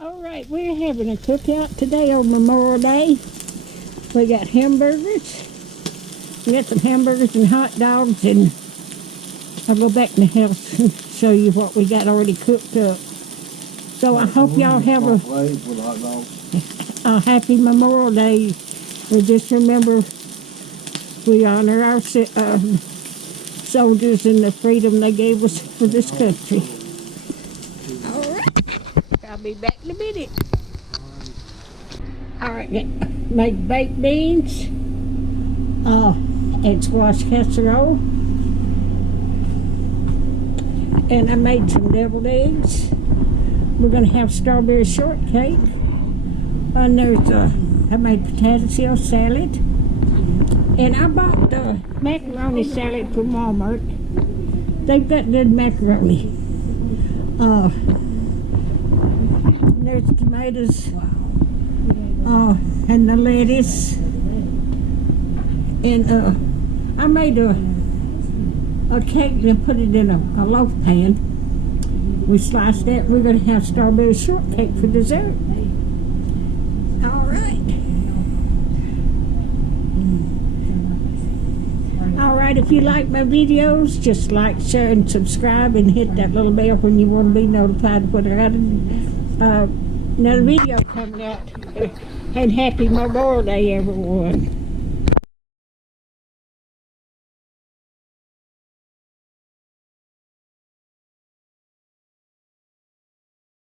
All right, we're having a cookout today on Memorial Day. We got hamburgers. We got some hamburgers and hot dogs, and I'll go back in the house and show you what we got already cooked up. So I hope y'all have a happy Memorial Day. We just remember we honor our soldiers and the freedom they gave us for this country. All right, I'll be back in a minute. All right, make baked beans and squash casserole. And I made some deviled eggs. We're going to have strawberry shortcake. And I made potato salad salad. And I bought the macaroni salad from Walmart. They've got good macaroni. There's tomatoes. And the lettuce. And I made a cake and put it in a loaf pan. We sliced that. We're going to have strawberry shortcake for dessert. All right. All right, if you like my videos, just like, share, and subscribe, and hit that little bell when you want to be notified when I got another video coming out. And happy Memorial Day, everyone.